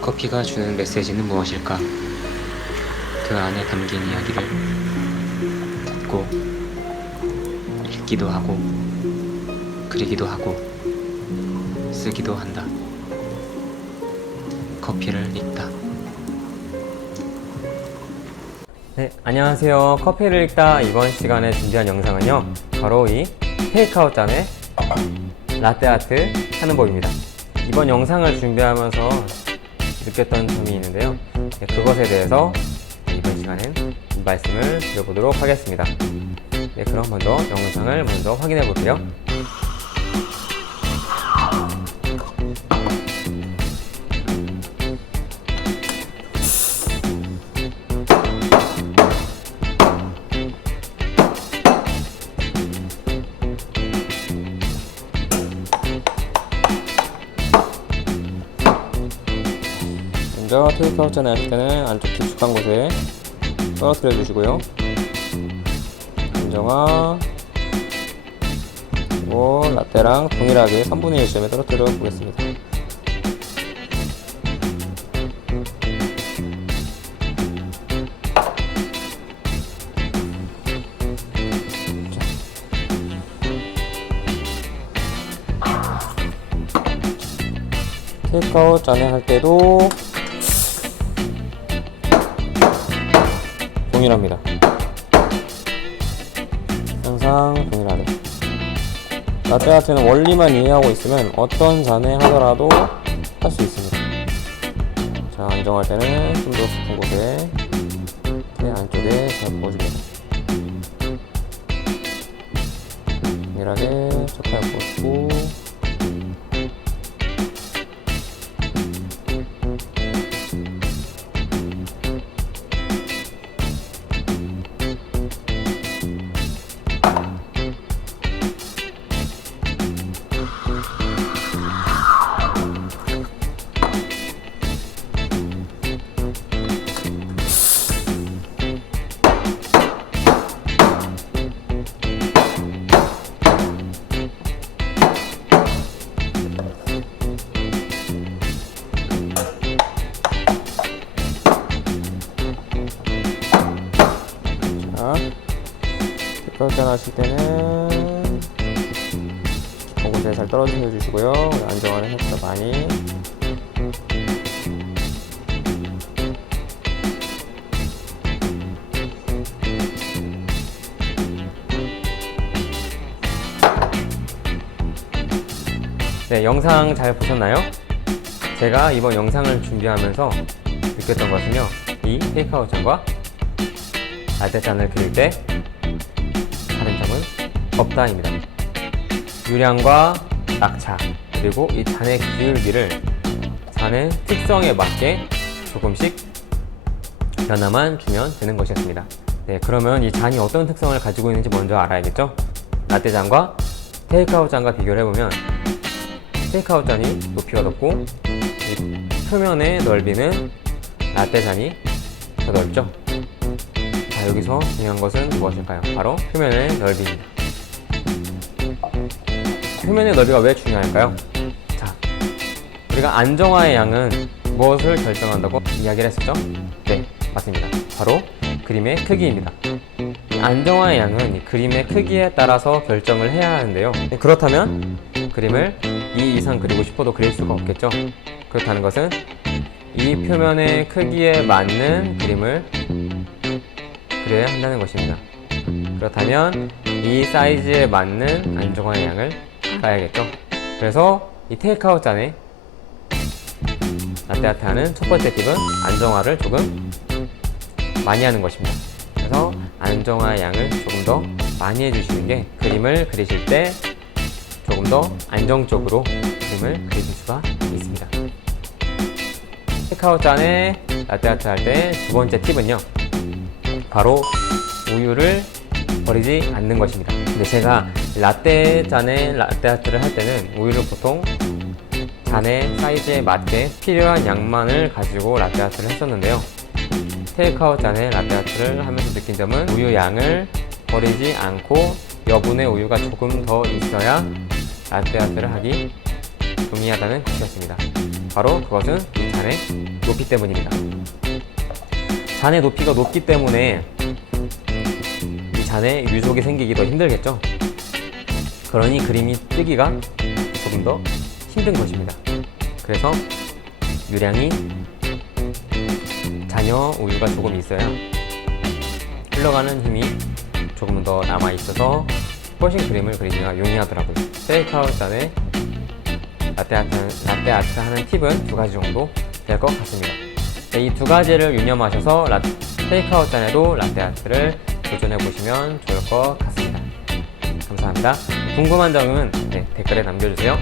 커피가 주는 메시지는 무엇일까? 그 안에 담긴 이야기를 듣고 읽기도 하고 그리기도 하고 쓰기도 한다. 커피를 읽다. 네, 안녕하세요. 커피를 읽다. 이번 시간에 준비한 영상은요, 바로 이 테이크아웃 잔의 라떼아트 하는 법입니다. 이번 영상을 준비하면서 느꼈던 점이 있는데요, 그것에 대해서 이번 시간엔 말씀을 드려보도록 하겠습니다. 네, 그럼 먼저 영상을 먼저 확인해 볼게요. 먼저 테이크아웃 잔을 하실 때는 안쪽 깊숙한 곳에 떨어뜨려 주시고요. 안정화 그리고 라떼랑 동일하게 3분의 1점에 떨어뜨려 보겠습니다. 테이크아웃 잔에 할 때도 동일합니다. 항상 동일하게. 라떼아트는 원리만 이해하고 있으면 어떤 잔에 하더라도 할 수 있습니다. 자, 안정할 때는 좀 더 깊은 곳에 이렇게 안쪽에 잘 부어줍니다. 동일하게 적당히 부어주고, 테이크아웃 하실 때는 깊은 곳에 잘 떨어뜨려 주시고요. 안정화는 살짝 많이. 네, 영상 잘 보셨나요? 제가 이번 영상을 준비하면서 느꼈던 것은요, 이 테이크아웃 잔과 라떼 잔을 그릴 때 다른 점은 없다입니다. 유량과 낙차, 그리고 이 잔의 기울기를 잔의 특성에 맞게 조금씩 변화만 주면 되는 것이었습니다. 네, 그러면 이 잔이 어떤 특성을 가지고 있는지 먼저 알아야겠죠? 라떼 잔과 테이크아웃 잔과 비교를 해보면 테이크아웃 잔이 높이가 높고 이 표면의 넓이는 라떼 잔이 더 넓죠? 자, 여기서 중요한 것은 무엇일까요? 바로 표면의 넓이입니다. 표면의 넓이가 왜 중요할까요? 자, 우리가 안정화의 양은 무엇을 결정한다고 이야기를 했었죠? 네, 맞습니다. 바로 그림의 크기입니다. 이 안정화의 양은 이 그림의 크기에 따라서 결정을 해야 하는데요. 그렇다면 그림을 2 이상 그리고 싶어도 그릴 수가 없겠죠? 그렇다는 것은 이 표면의 크기에 맞는 그림을 그려야 한다는 것입니다. 그렇다면 이 사이즈에 맞는 안정화의 양을 알아야겠죠? 그래서 이 테이크아웃 잔에 라떼아트 하는 첫 번째 팁은 안정화를 조금 많이 하는 것입니다. 그래서 안정화의 양을 조금 더 많이 해주시는 게 그림을 그리실 때 조금 더 안정적으로 그림을 그리실 수가 있습니다. 테이크아웃 잔에 라떼아트 할 때 두 번째 팁은요, 바로 우유를 버리지 않는 것입니다. 근데 제가 라떼 잔에 라떼아트를 할 때는 우유를 보통 잔의 사이즈에 맞게 필요한 양만을 가지고 라떼아트를 했었는데요, 테이크아웃 잔에 라떼아트를 하면서 느낀 점은 우유 양을 버리지 않고 여분의 우유가 조금 더 있어야 라떼아트를 하기 용이하다는 것이었습니다. 바로 그것은 이 잔의 높이 때문입니다. 잔의 높이가 높기 때문에 이 잔에 유속이 생기기 더 힘들겠죠. 그러니 그림이 뜨기가 조금 더 힘든 것입니다. 그래서 유량이 잔여 우유가 조금 있어야 흘러가는 힘이 조금 더 남아 있어서 훨씬 그림을 그리기가 용이하더라고요. 테이크아웃 잔에 라떼아트 하는 팁은 두 가지 정도 될 것 같습니다. 이 두 가지를 유념하셔서 테이크아웃 잔에도 라떼아트를 도전해 보시면 좋을 것 같습니다. 감사합니다. 궁금한 점은 댓글에 남겨주세요.